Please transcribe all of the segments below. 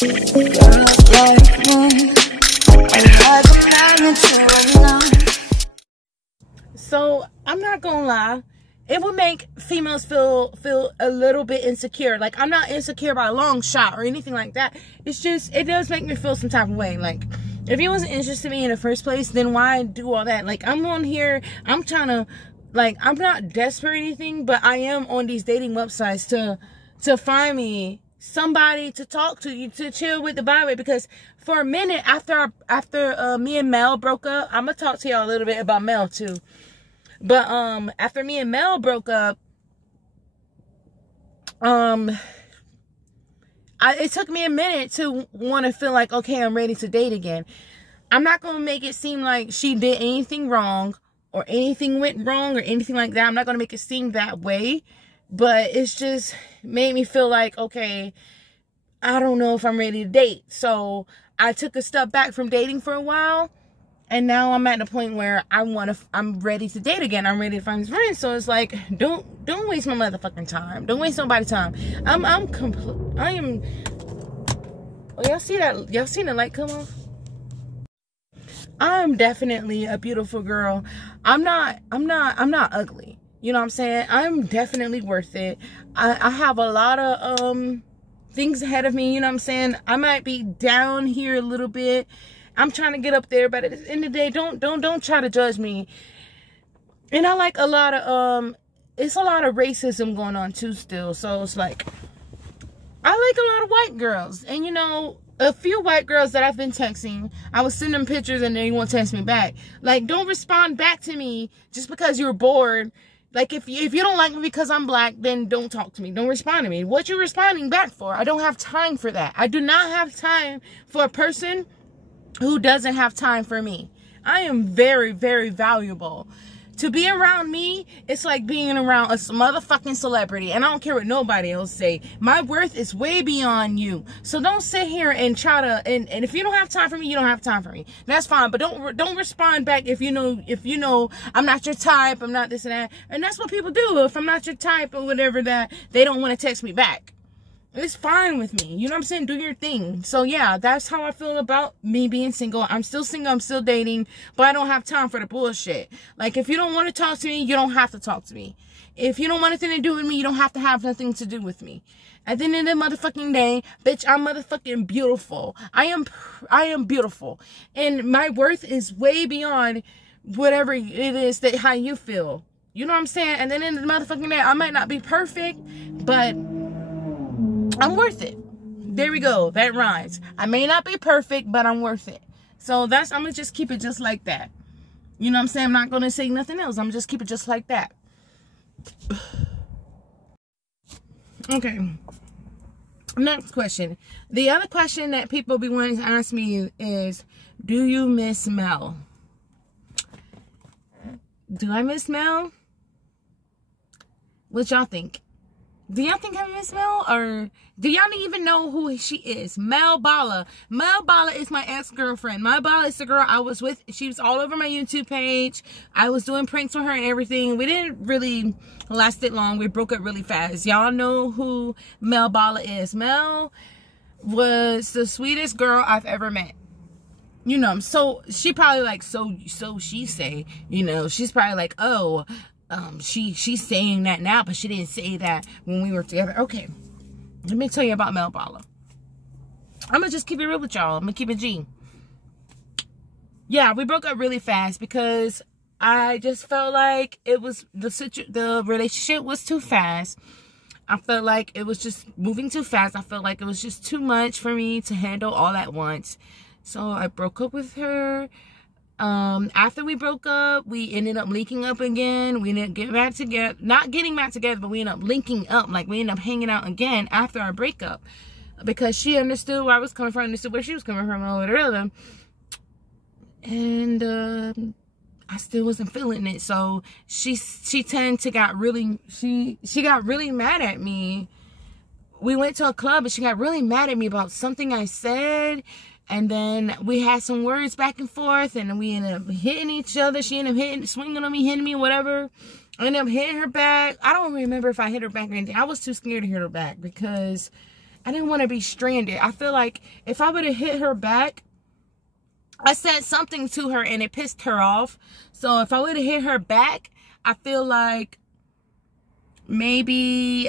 So I'm not gonna lie, it would make females feel a little bit insecure. Like, I'm not insecure by a long shot or anything like that. It's just, it does make me feel some type of way. Like, if you wasn't interested in me in the first place, then why do all that? Like, I'm on here, I'm trying to, like, I'm not desperate or anything, but I am on these dating websites to find me somebody to talk to, you to chill with, the vibe with. Because for a minute after me and Mel broke up, I'm gonna talk to y'all a little bit about Mel too. But after me and Mel broke up, it took me a minute to want to feel like, okay, I'm ready to date again. I'm not going to make it seem like she did anything wrong or anything went wrong or anything like that. I'm not going to make it seem that way. But it's just made me feel like, okay, I don't know if I'm ready to date. So I took a step back from dating for a while. And now I'm at the point where I'm ready to date again. I'm ready to find friends. So it's like, don't waste my motherfucking time. Don't waste nobody's time. Oh, y'all see that? Y'all seen the light come on? I'm definitely a beautiful girl. I'm not ugly. You know what I'm saying? I'm definitely worth it. I have a lot of things ahead of me. You know what I'm saying? I might be down here a little bit. I'm trying to get up there, but at the end of the day, don't try to judge me. And I like a lot of it's a lot of racism going on too still. So it's like, I like a lot of white girls. And you know, a few white girls that I've been texting, I was sending them pictures and they won't text me back. Like, don't respond back to me just because you're bored. Like, if you don't like me because I'm black, then don't talk to me. Don't respond to me. What you responding back for? I don't have time for that. I do not have time for a person who doesn't have time for me. I am very, very valuable. To be around me, it's like being around a motherfucking celebrity. And I don't care what nobody else say. My worth is way beyond you. So don't sit here and try to, and if you don't have time for me, you don't have time for me. That's fine. But don't respond back if you know I'm not your type, I'm not this and that. And that's what people do. If I'm not your type or whatever, that they don't want to text me back. It's fine with me. You know what I'm saying? Do your thing. So yeah, that's how I feel about me being single. I'm still single. I'm still dating. But I don't have time for the bullshit. Like, if you don't want to talk to me, you don't have to talk to me. If you don't want anything to do with me, you don't have to have nothing to do with me. At the end of the motherfucking day, bitch, I'm motherfucking beautiful. I am beautiful. And my worth is way beyond whatever it is that how you feel. You know what I'm saying? And then in the motherfucking day, I might not be perfect, but I'm worth it. There we go. That rhymes. I may not be perfect, but I'm worth it. So I'm going to just keep it just like that. You know what I'm saying? I'm not going to say nothing else. I'm going to just keep it just like that. Okay. Next question. The other question that people be wanting to ask me is, do you miss Mel? Do I miss Mel? What y'all think? Do y'all think I miss Mel? Or do y'all even know who she is? Mel Bala. Mel Bala is my ex-girlfriend. Mel Bala is the girl I was with. She was all over my YouTube page. I was doing pranks with her and everything. We didn't really last it long. We broke up really fast. Y'all know who Mel Bala is. Mel was the sweetest girl I've ever met. You know, so she probably like, so she say, you know, she's probably like, oh, she's saying that now, but she didn't say that when we were together. Okay, let me tell you about Mel Bala. I'm gonna just keep it real with y'all. I'm gonna keep it G. Yeah, we broke up really fast because I just felt like it was the relationship was too fast. I felt like it was just moving too fast. I felt like it was just too much for me to handle all at once. So I broke up with her. After we broke up, we ended up linking up again. We didn't get back together, not getting back together, but we ended up linking up. Like, we ended up hanging out again after our breakup, because she understood where I was coming from, understood where she was coming from, or whatever. And I still wasn't feeling it. So she tended to got really mad at me. We went to a club and she got really mad at me about something I said. And then we had some words back and forth, and we ended up hitting each other. She ended up swinging on me, hitting me, whatever. I ended up hitting her back. I don't remember if I hit her back or anything. I was too scared to hit her back because I didn't want to be stranded. I feel like if I would have hit her back, I said something to her and it pissed her off. So if I would have hit her back, I feel like maybe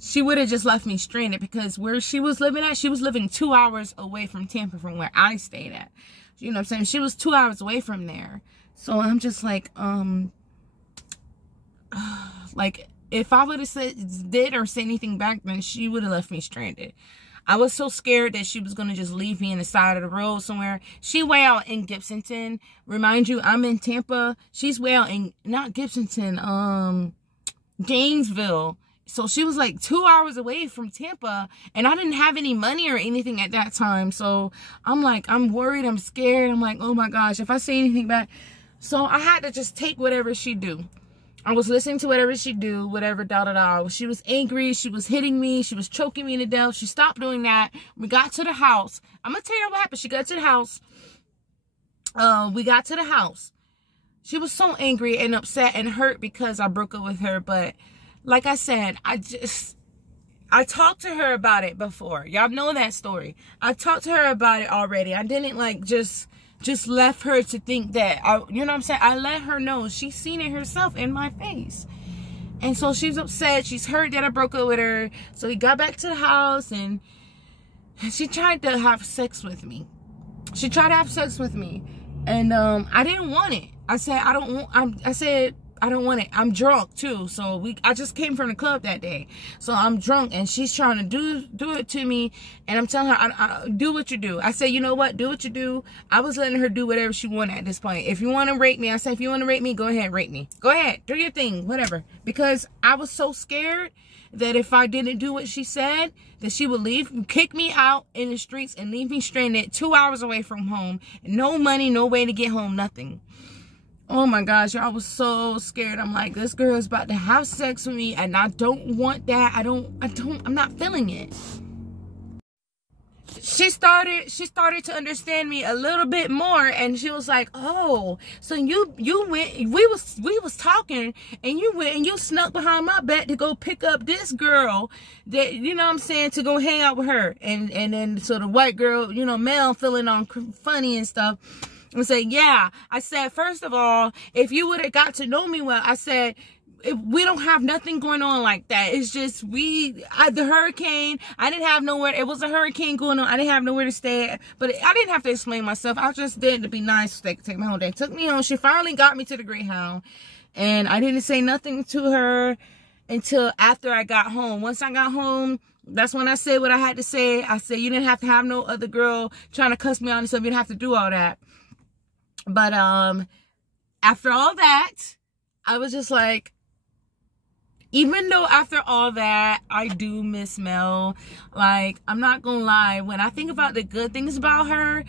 she would have just left me stranded, because where she was living at, she was living 2 hours away from Tampa from where I stayed at. You know what I'm saying? She was 2 hours away from there. So I'm just like, like, if I would have did or said anything back then, she would have left me stranded. I was so scared that she was going to just leave me in the side of the road somewhere. She way out in Gibsonton. Remind you, I'm in Tampa. She's way out in, not Gibsonton, Gainesville. So she was like 2 hours away from Tampa, and I didn't have any money or anything at that time. So I'm like, I'm worried, I'm scared. I'm like, oh my gosh, if I say anything back. So I had to just take whatever she do. I was listening to whatever she do, whatever, She was angry. She was hitting me. She was choking me to death. She stopped doing that. We got to the house. I'm going to tell you what happened. She got to the house. We got to the house. She was so angry and upset and hurt because I broke up with her. But like I said, I talked to her about it before. Y'all know that story. I talked to her about it already. I didn't like just left her to think that, you know what I'm saying? I let her know. She's seen it herself in my face. And so she's upset. She's hurt that I broke up with her. So we got back to the house and she tried to have sex with me. She tried to have sex with me. And I didn't want it. I said, I don't want it. I'm drunk too. So I just came from the club that day. So I'm drunk and she's trying to do it to me. And I'm telling her, I do what you do. I said, you know what? Do what you do. I was letting her do whatever she wanted at this point. If you want to rape me, I said, if you want to rape me, go ahead, rape me. Go ahead, do your thing, whatever. Because I was so scared that if I didn't do what she said, that she would kick me out in the streets and leave me stranded 2 hours away from home. No money, no way to get home, nothing. Oh my gosh, I was so scared. I'm like, this girl is about to have sex with me and I don't want that. I'm not feeling it. She started to understand me a little bit more, and she was like, oh, so you went, we was talking, and you went and you snuck behind my back to go pick up this girl that, you know what I'm saying, to go hang out with her. And then so the white girl, you know, Mel feeling on funny and stuff. I said, yeah. I said, first of all, if you would have got to know me well, I said, we don't have nothing going on like that. It's just the hurricane, I didn't have nowhere. It was a hurricane going on. I didn't have nowhere to stay. But I didn't have to explain myself. I just did to be nice. They could take me home. They took me home. She finally got me to the Greyhound. And I didn't say nothing to her until after I got home. Once I got home, that's when I said what I had to say. I said, you didn't have to have no other girl trying to cuss me out and stuff. You didn't have to do all that. But after all that, I was just like, even though after all that, I do miss Mel. Like, I'm not gonna lie. When I think about the good things about her,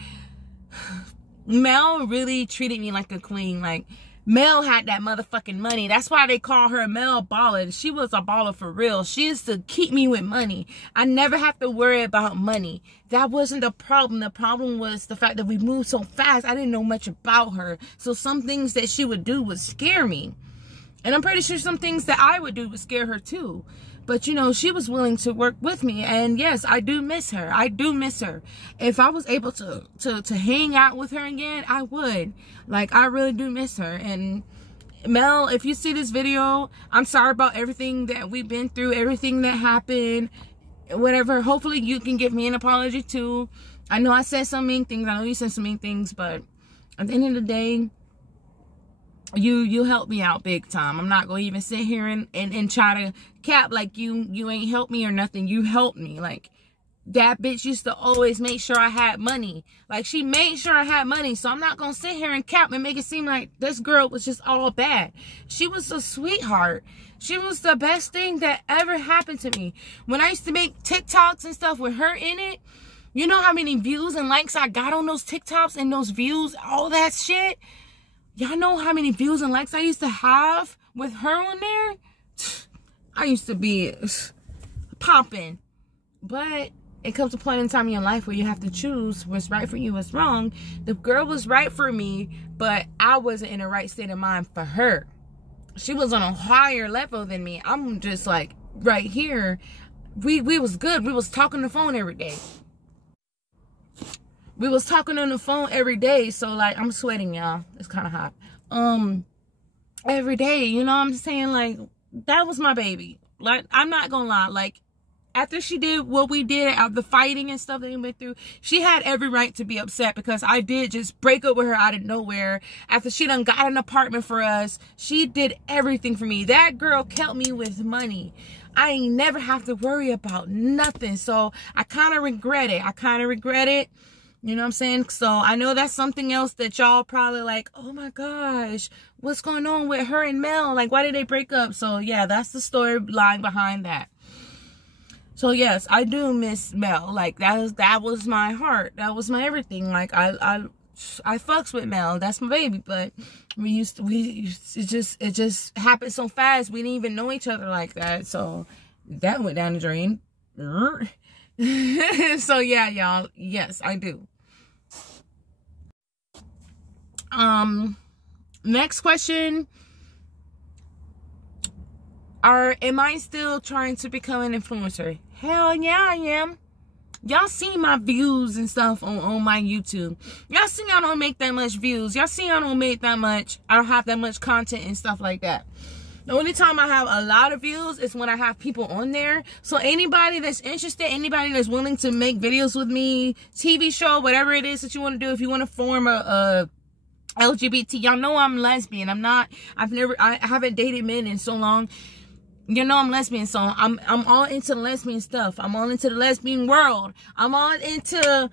Mel really treated me like a queen. Like, Mel had that motherfucking money. That's why they call her Mel Bala. She was a baller for real. She used to keep me with money. I never have to worry about money. That wasn't the problem. The problem was the fact that we moved so fast. I didn't know much about her. So some things that she would do would scare me. And I'm pretty sure some things that I would do would scare her too. But, you know, she was willing to work with me. And yes, I do miss her. I do miss her. If I was able to hang out with her again, I would. Like, I really do miss her. And Mel, if you see this video, I'm sorry about everything that we've been through, everything that happened, whatever. Hopefully you can give me an apology too. I know I said some mean things. I know you said some mean things. But at the end of the day, you helped me out big time. I'm not gonna even sit here and try to cap like you ain't helped me or nothing. You helped me. Like, that bitch used to always make sure I had money. Like, she made sure I had money. So I'm not gonna sit here and cap and make it seem like this girl was just all bad. She was a sweetheart. She was the best thing that ever happened to me. When I used to make TikToks and stuff with her in it, you know how many views and likes I got on those TikToks and those views, all that shit? Y'all know how many views and likes I used to have with her on there? I used to be popping. But it comes to a point in time in your life where you have to choose what's right for you, what's wrong. The girl was right for me, but I wasn't in the right state of mind for her. She was on a higher level than me. I'm just like right here, we was good. We was talking on the phone every day. We was talking on the phone every day. So like, I'm sweating, y'all. It's kind of hot. Every day, you know what I'm saying? Like, that was my baby. Like, I'm not gonna lie. Like, after she did what we did, the fighting and stuff that we went through, she had every right to be upset, because I did just break up with her out of nowhere. After she done got an apartment for us, she did everything for me. That girl kept me with money. I ain't never have to worry about nothing. So I kind of regret it. You know what I'm saying? So I know that's something else that y'all probably like, oh my gosh, what's going on with her and Mel? Like, why did they break up? So yeah, that's the storyline behind that. So yes, I do miss Mel. Like, that was my heart. That was my everything. Like, I fucks with Mel. That's my baby. But it just happened so fast. We didn't even know each other like that. So that went down the drain. So yeah, y'all. Yes, I do. Next question. Am I still trying to become an influencer? Hell yeah, I am. Y'all see my views and stuff on my YouTube. Y'all see I don't make that much views. Y'all see I don't make that much. I don't have that much content and stuff like that. The only time I have a lot of views is when I have people on there. So anybody that's interested, anybody that's willing to make videos with me, TV show, whatever it is that you want to do, if you want to form a LGBT, y'all know I'm lesbian. I haven't dated men in so long. You know I'm lesbian, so I'm all into lesbian stuff. I'm all into the lesbian world. I want to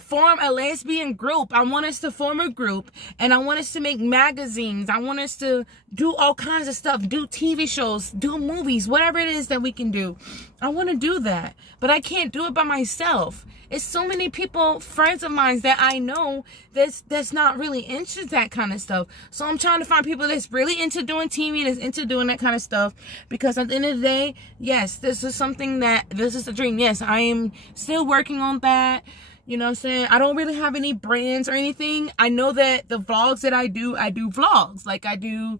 form a lesbian group. I want us to form a group, and I want us to make magazines. I want us to do all kinds of stuff, do TV shows, do movies, whatever it is that we can do. I want to do that, but I can't do it by myself. It's so many people, friends of mine that I know that's not really into that kind of stuff. So I'm trying to find people that's really into doing TV, that's into doing that kind of stuff. Because at the end of the day, yes, this is a dream. Yes, I am still working on that. You know what I'm saying? I don't really have any brands or anything. I know that the vlogs that I do vlogs. Like, I do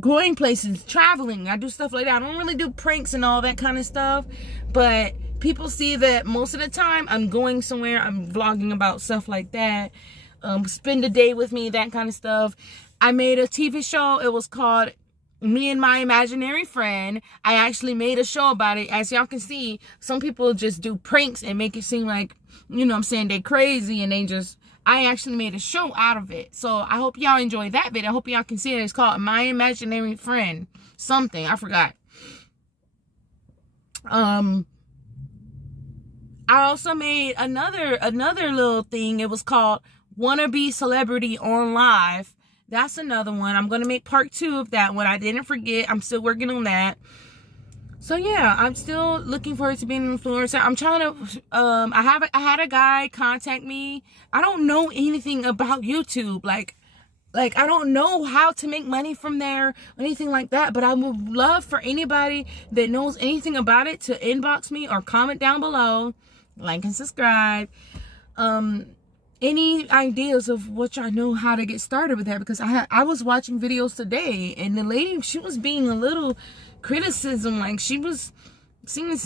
going places, traveling. I do stuff like that. I don't really do pranks and all that kind of stuff. But people see that most of the time I'm going somewhere, I'm vlogging about stuff like that. Spend a day with me, that kind of stuff. I made a TV show. It was called Me and My Imaginary Friend. I actually made a show about it. As y'all can see, some people just do pranks and make it seem like, you know what I'm saying, they crazy, and I actually made a show out of it. So I hope y'all enjoy that video. I hope y'all can see it. It's called My Imaginary Friend. Something. I forgot. I also made another little thing. It was called Wannabe Celebrity on Live. That's another one. I'm going to make part 2 of that one. I didn't forget. I'm still working on that. So yeah, I'm still looking forward to being an influencer. I'm trying to, I had a guy contact me. I don't know anything about YouTube. Like I don't know how to make money from there or anything like that. But I would love for anybody that knows anything about it to inbox me or comment down below. Like and subscribe. Any ideas of what y'all know how to get started with that? Because I was watching videos today, and the lady, she was being a little criticism, like she was seeing